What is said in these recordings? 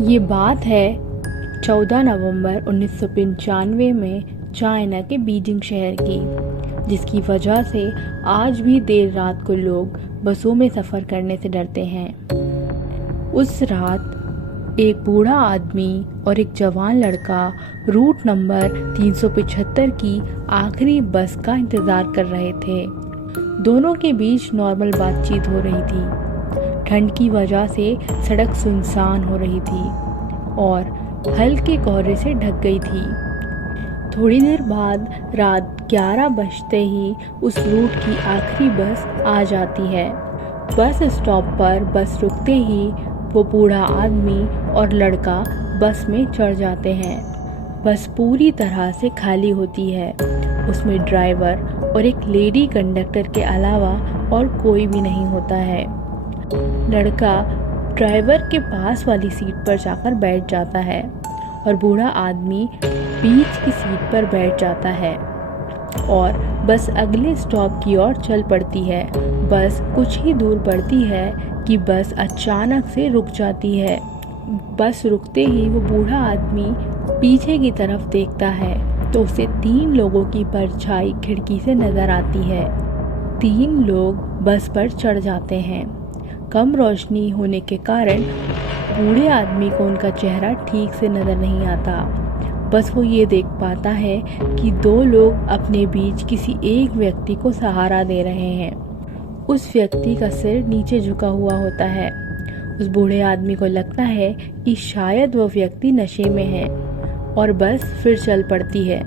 ये बात है 14 नवंबर 1995 में चाइना के बीजिंग शहर की, जिसकी वजह से आज भी देर रात को लोग बसों में सफ़र करने से डरते हैं। उस रात एक बूढ़ा आदमी और एक जवान लड़का रूट नंबर 375 की आखिरी बस का इंतज़ार कर रहे थे। दोनों के बीच नॉर्मल बातचीत हो रही थी। ठंड की वजह से सड़क सुनसान हो रही थी और हल्के कोहरे से ढक गई थी। थोड़ी देर बाद रात 11 बजते ही उस रूट की आखिरी बस आ जाती है। बस स्टॉप पर बस रुकते ही वो बूढ़ा आदमी और लड़का बस में चढ़ जाते हैं। बस पूरी तरह से खाली होती है। उसमें ड्राइवर और एक लेडी कंडक्टर के अलावा और कोई भी नहीं होता है। लड़का ड्राइवर के पास वाली सीट पर जाकर बैठ जाता है और बूढ़ा आदमी बीच की सीट पर बैठ जाता है और बस अगले स्टॉप की ओर चल पड़ती है। बस कुछ ही दूर पड़ती है कि बस अचानक से रुक जाती है। बस रुकते ही वो बूढ़ा आदमी पीछे की तरफ देखता है तो उसे 3 लोगों की परछाई खिड़की से नजर आती है। 3 लोग बस पर चढ़ जाते हैं। कम रोशनी होने के कारण बूढ़े आदमी को उनका चेहरा ठीक से नजर नहीं आता। बस वो ये देख पाता है कि 2 लोग अपने बीच किसी एक व्यक्ति को सहारा दे रहे हैं। उस व्यक्ति का सिर नीचे झुका हुआ होता है। उस बूढ़े आदमी को लगता है कि शायद वो व्यक्ति नशे में है और बस फिर चल पड़ती है।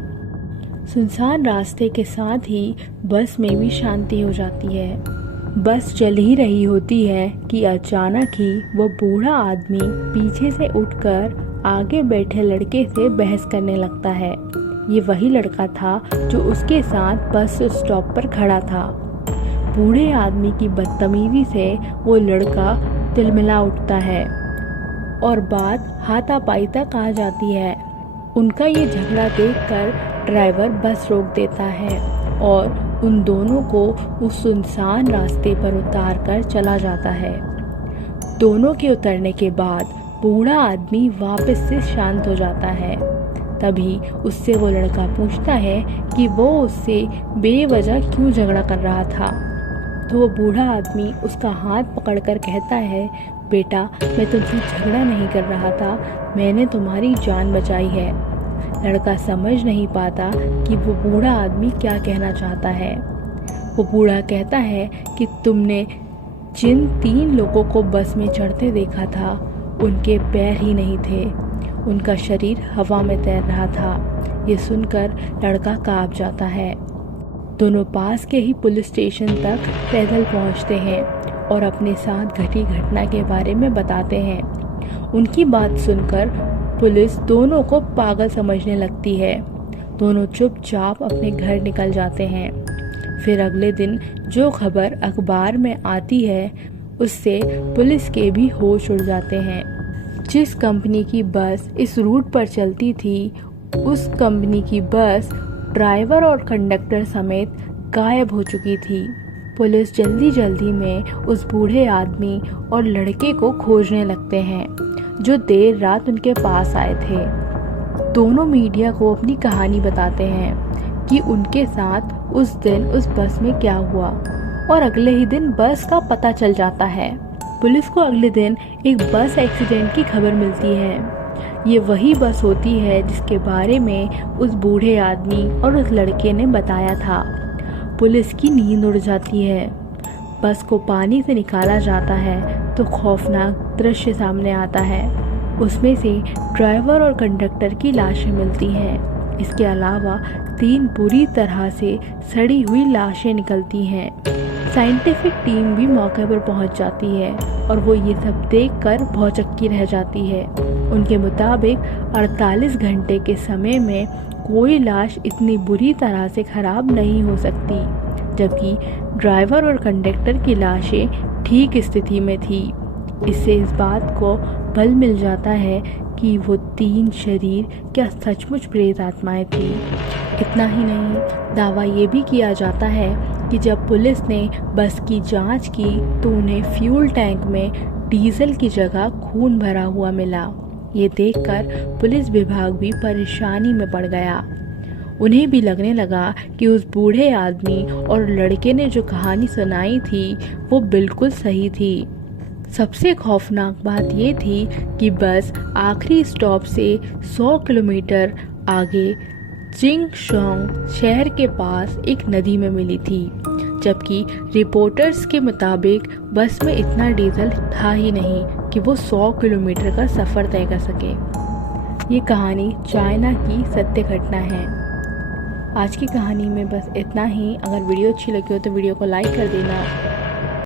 सुनसान रास्ते के साथ ही बस में भी शांति हो जाती है। बस चल ही रही होती है कि अचानक ही वो बूढ़ा आदमी पीछे से उठकर आगे बैठे लड़के से बहस करने लगता है। ये वही लड़का था जो उसके साथ बस स्टॉप पर खड़ा था। बूढ़े आदमी की बदतमीजी से वो लड़का तिलमिला उठता है और बात हाथापाई तक आ जाती है। उनका ये झगड़ा देखकर ड्राइवर बस रोक देता है और उन दोनों को उस सुनसान रास्ते पर उतार कर चला जाता है। दोनों के उतरने के बाद बूढ़ा आदमी वापस से शांत हो जाता है। तभी उससे वो लड़का पूछता है कि वो उससे बेवजह क्यों झगड़ा कर रहा था। तो वो बूढ़ा आदमी उसका हाथ पकड़कर कहता है, बेटा, मैं तुमसे झगड़ा नहीं कर रहा था, मैंने तुम्हारी जान बचाई है। लड़का समझ नहीं पाता कि वो बूढ़ा आदमी क्या कहना चाहता है। वो बूढ़ा कहता है कि तुमने जिन 3 लोगों को बस में चढ़ते देखा था उनके पैर ही नहीं थे, उनका शरीर हवा में तैर रहा था। ये सुनकर लड़का कांप जाता है। दोनों पास के ही पुलिस स्टेशन तक पैदल पहुंचते हैं और अपने साथ घटी घटना के बारे में बताते हैं। उनकी बात सुनकर पुलिस दोनों को पागल समझने लगती है। दोनों चुपचाप अपने घर निकल जाते हैं। फिर अगले दिन जो खबर अखबार में आती है उससे पुलिस के भी होश उड़ जाते हैं। जिस कंपनी की बस इस रूट पर चलती थी उस कंपनी की बस ड्राइवर और कंडक्टर समेत गायब हो चुकी थी। पुलिस जल्दी जल्दी में उस बूढ़े आदमी और लड़के को खोजने लगते हैं जो देर रात उनके पास आए थे। दोनों मीडिया को अपनी कहानी बताते हैं कि उनके साथ उस दिन उस बस में क्या हुआ और अगले ही दिन बस का पता चल जाता है। पुलिस को अगले दिन एक बस एक्सीडेंट की खबर मिलती है। ये वही बस होती है जिसके बारे में उस बूढ़े आदमी और उस लड़के ने बताया था। पुलिस की नींद उड़ जाती है। बस को पानी से निकाला जाता है तो खौफनाक दृश्य सामने आता है। उसमें से ड्राइवर और कंडक्टर की लाशें मिलती हैं। इसके अलावा 3 बुरी तरह से सड़ी हुई लाशें निकलती हैं। साइंटिफिक टीम भी मौके पर पहुंच जाती है और वो ये सब देखकर भौचक्की रह जाती है। उनके मुताबिक 48 घंटे के समय में कोई लाश इतनी बुरी तरह से खराब नहीं हो सकती, जबकि ड्राइवर और कंडक्टर की लाशें ठीक स्थिति में थी। इससे इस बात को बल मिल जाता है कि वो 3 शरीर क्या सचमुच प्रेत आत्माएं थी। इतना ही नहीं, दावा ये भी किया जाता है कि जब पुलिस ने बस की जांच की तो उन्हें फ्यूल टैंक में डीजल की जगह खून भरा हुआ मिला। ये देखकर पुलिस विभाग भी परेशानी में पड़ गया। उन्हें भी लगने लगा कि उस बूढ़े आदमी और लड़के ने जो कहानी सुनाई थी वो बिल्कुल सही थी। सबसे खौफनाक बात ये थी कि बस आखिरी स्टॉप से 100 किलोमीटर आगे चिंगशोंग शहर के पास एक नदी में मिली थी, जबकि रिपोर्टर्स के मुताबिक बस में इतना डीजल था ही नहीं कि वो 100 किलोमीटर का सफ़र तय कर सके। ये कहानी चाइना की सत्य घटना है। आज की कहानी में बस इतना ही। अगर वीडियो अच्छी लगी हो तो वीडियो को लाइक कर देना